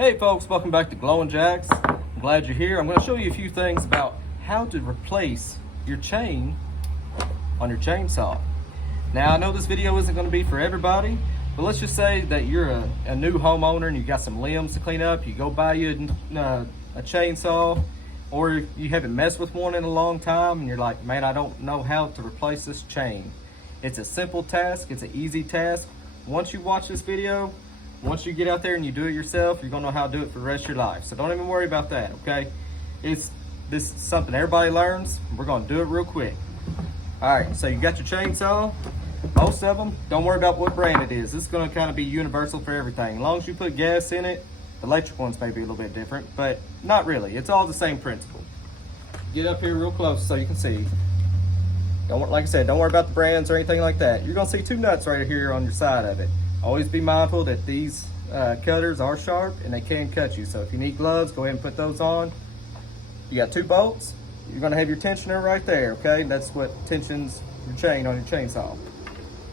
Hey folks, welcome back to Glowing Jacks. I'm glad you're here. I'm going to show you a few things about how to replace your chain on your chainsaw. Now I know this video isn't going to be for everybody, but let's just say that you're a new homeowner and you got some limbs to clean up. You go buy you a chainsaw, or you haven't messed with one in a long time and you're like, man, I don't know how to replace this chain. It's a simple task, it's an easy task. Once you watch this video, once you get out there and you do it yourself, you're gonna know how to do it for the rest of your life. So don't even worry about that, okay? This is something everybody learns. We're gonna do it real quick. All right, so you got your chainsaw. Most of them, don't worry about what brand it is. This is gonna kind of be universal for everything. As long as you put gas in it, the electric ones may be a little bit different, but not really. It's all the same principle. Get up here real close so you can see. Like I said, don't worry about the brands or anything like that. You're gonna see two nuts right here on your side of it. Always be mindful that these cutters are sharp and they can cut you. So if you need gloves, go ahead and put those on. You got two bolts. You're gonna have your tensioner right there, okay? That's what tensions your chain on your chainsaw.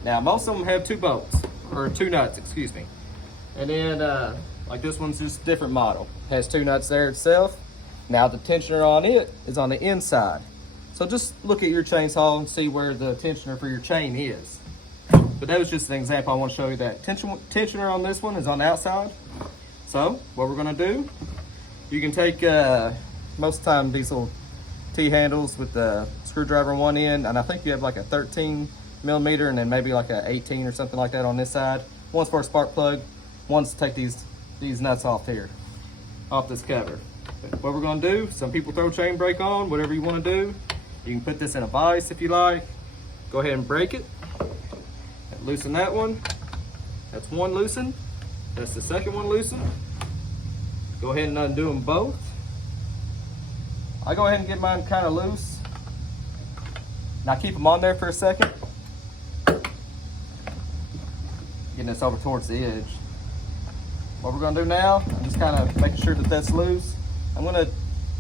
Now, most of them have two bolts, or two nuts, excuse me. And then, like this one's just a different model. Has two nuts there itself. Now the tensioner on it is on the inside. So just look at your chainsaw and see where the tensioner for your chain is. But that was just an example. I want to show you that. Tensioner on this one is on the outside. So what we're going to do, you can take, most of the time, these little T-handles with the screwdriver on one end, and I think you have like a 13 millimeter and then maybe like a 18 or something like that on this side. One's for a spark plug, one's to take these nuts off here, off this cover. But what we're going to do, some people throw chain brake on, whatever you want to do. You can put this in a vise if you like. Go ahead and break it. Loosen that one. That's one loosened. That's the second one loosened. Go ahead and undo them both. I go ahead and get mine kind of loose. Now keep them on there for a second. Getting this over towards the edge. What we're gonna do now, I'm just kind of making sure that that's loose. I'm gonna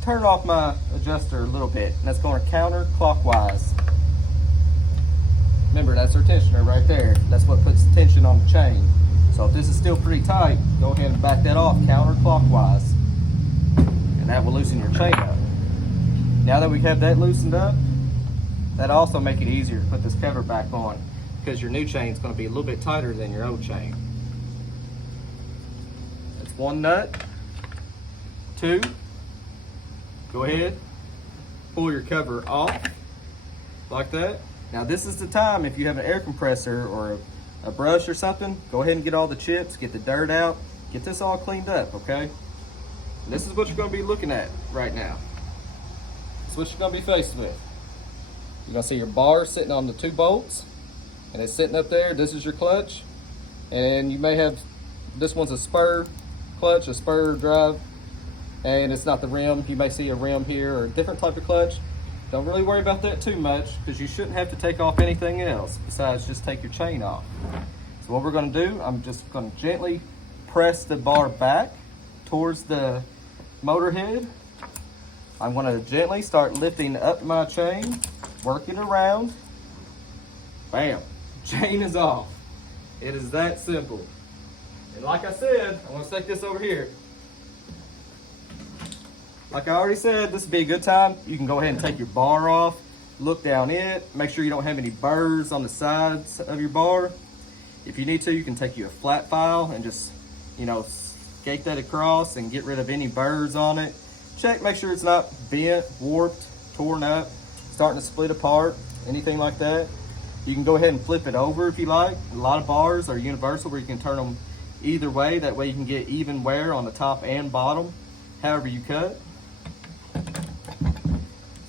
turn off my adjuster a little bit, and that's going counterclockwise. Remember, that's our tensioner right there. That's what puts the tension on the chain. So if this is still pretty tight, go ahead and back that off counterclockwise. And that will loosen your chain up. Now that we have that loosened up, that'll also make it easier to put this cover back on, because your new chain is going to be a little bit tighter than your old chain. That's one nut. Two. Go ahead, pull your cover off like that. Now this is the time, if you have an air compressor or a brush or something, go ahead and get all the chips, get the dirt out, get this all cleaned up, okay? And this is what you're gonna be looking at right now. This is what you're gonna be faced with. You're gonna see your bar sitting on the two bolts, and it's sitting up there. This is your clutch. And you may have, this one's a spur clutch, a spur drive, and it's not the rim. You may see a rim here or a different type of clutch. Don't really worry about that too much, because you shouldn't have to take off anything else besides just take your chain off. So what we're going to do, I'm just going to gently press the bar back towards the motor head. I'm going to gently start lifting up my chain, work it around. Bam, chain is off. It is that simple. And like I said, I'm going to stick this over here. Like I already said, this would be a good time. You can go ahead and take your bar off, look down it, make sure you don't have any burrs on the sides of your bar. If you need to, you can take you a flat file and just, skate that across and get rid of any burrs on it. Check, make sure it's not bent, warped, torn up, starting to split apart, anything like that. You can go ahead and flip it over if you like. A lot of bars are universal where you can turn them either way. That way you can get even wear on the top and bottom, however you cut.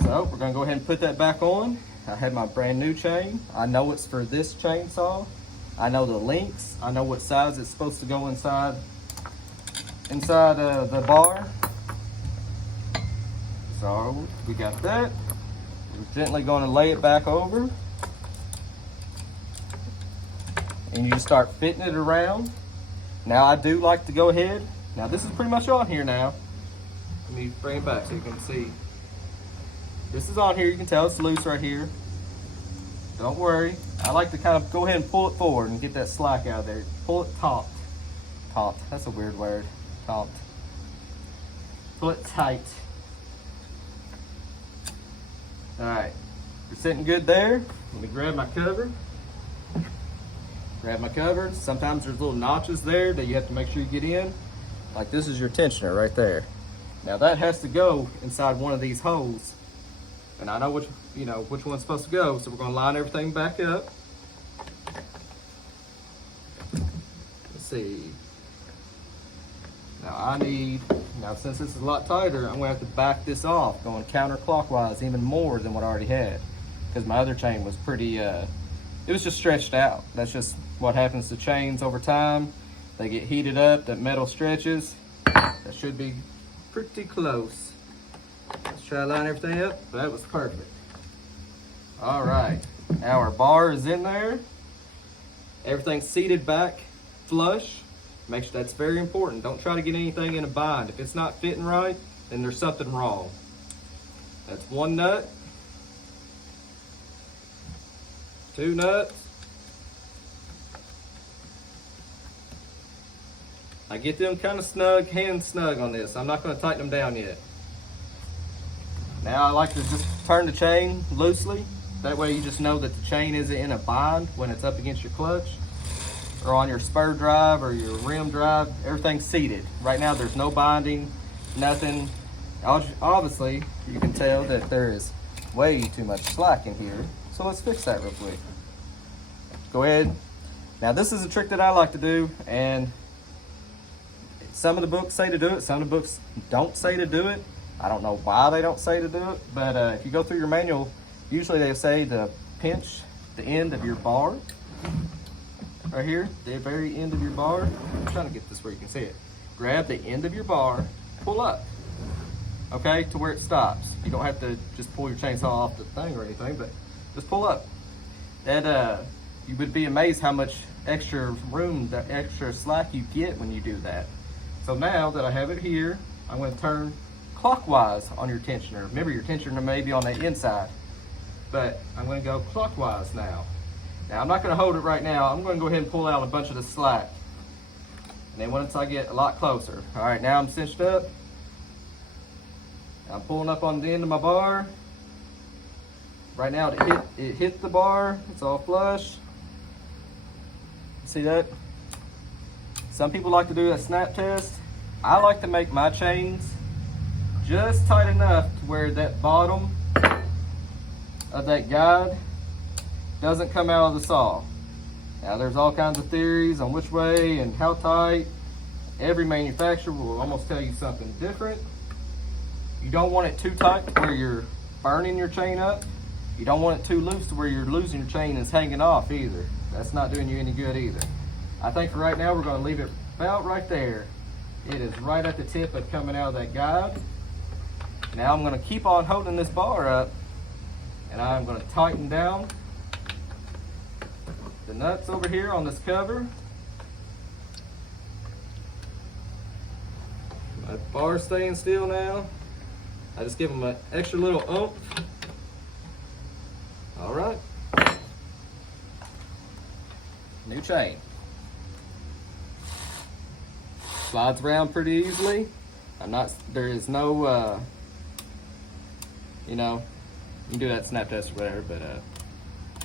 So we're going to go ahead and put that back on. I have my brand new chain. I know it's for this chainsaw. I know the links. I know what size it's supposed to go inside the bar. So we got that. We're gently going to lay it back over. And you just start fitting it around. Now I do like to go ahead. Now this is pretty much on here now. Let me bring it back so you can see. This is on here. You can tell it's loose right here. Don't worry. I like to kind of go ahead and pull it forward and get that slack out of there. Pull it taut. Taut. That's a weird word. Taut. Pull it tight. All right, you're sitting good there. Let me grab my cover. Grab my cover. Sometimes there's little notches there that you have to make sure you get in. Like this is your tensioner right there. Now that has to go inside one of these holes. And I know which one's supposed to go, so we're gonna line everything back up. Let's see. Now since this is a lot tighter, I'm gonna have to back this off, going counterclockwise even more than what I already had. Because my other chain was pretty, it was just stretched out. That's just what happens to chains over time. They get heated up, that metal stretches. That should be pretty close. Let's try to line everything up. That was perfect. All right, now our bar is in there. Everything's seated back flush. Make sure that's very important. Don't try to get anything in a bind. If it's not fitting right, then there's something wrong. That's one nut. 2 nuts. I get them kind of snug, hand snug on this. I'm not going to tighten them down yet. Now I like to just turn the chain loosely. That way you just know that the chain isn't in a bind when it's up against your clutch or on your spur drive or your rim drive. Everything's seated. Right now there's no binding, nothing. Obviously you can tell that there is way too much slack in here. So let's fix that real quick. Go ahead. Now this is a trick that I like to do, and some of the books say to do it, some of the books don't say to do it. I don't know why they don't say to do it, but if you go through your manual, usually they say to pinch the end of your bar. Right here, the very end of your bar. I'm trying to get this where you can see it. Grab the end of your bar, pull up, okay, to where it stops. You don't have to just pull your chainsaw off the thing or anything, but just pull up. That you would be amazed how much extra room, that extra slack you get when you do that. So now that I have it here, I'm going to turn clockwise on your tensioner. Remember, your tensioner may be on the inside, but I'm going to go clockwise now. Now I'm not going to hold it right now. I'm going to go ahead and pull out a bunch of the slack. And then once I get a lot closer. All right, now I'm cinched up. I'm pulling up on the end of my bar. Right now it hit the bar. It's all flush. See that? Some people like to do a snap test. I like to make my chains just tight enough to where that bottom of that guide doesn't come out of the saw. Now there's all kinds of theories on which way and how tight. Every manufacturer will almost tell you something different. You don't want it too tight to where you're burning your chain up. You don't want it too loose to where you're losing your chain and it's hanging off either. That's not doing you any good either. I think for right now we're going to leave it about right there. It is right at the tip of coming out of that guide. Now I'm going to keep on holding this bar up, and I'm going to tighten down the nuts over here on this cover. My bar's staying still now. I just give them an extra little oomph. All right. New chain. Slides around pretty easily. There is no, you know, you can do that snap test or whatever, but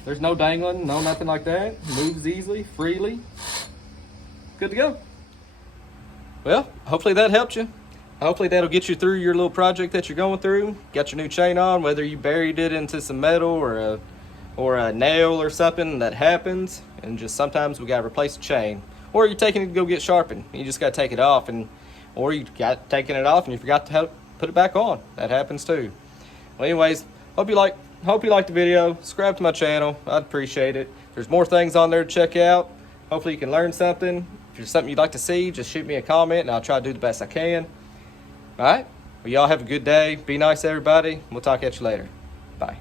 there's no dangling, no nothing like that. Moves easily, freely. Good to go. Well, hopefully that helped you. Hopefully that'll get you through your little project that you're going through. Got your new chain on, whether you buried it into some metal or a nail or something. That happens, and just sometimes we gotta replace the chain. Or you're taking it to go get sharpened. You just gotta take it off, or you got taking it off and you forgot to put it back on. That happens too. Well, anyways, hope you liked the video. Subscribe to my channel. I'd appreciate it. There's more things on there to check out. Hopefully you can learn something. If there's something you'd like to see, just shoot me a comment and I'll try to do the best I can. All right. Well, y'all have a good day. Be nice, everybody. We'll talk at you later. Bye.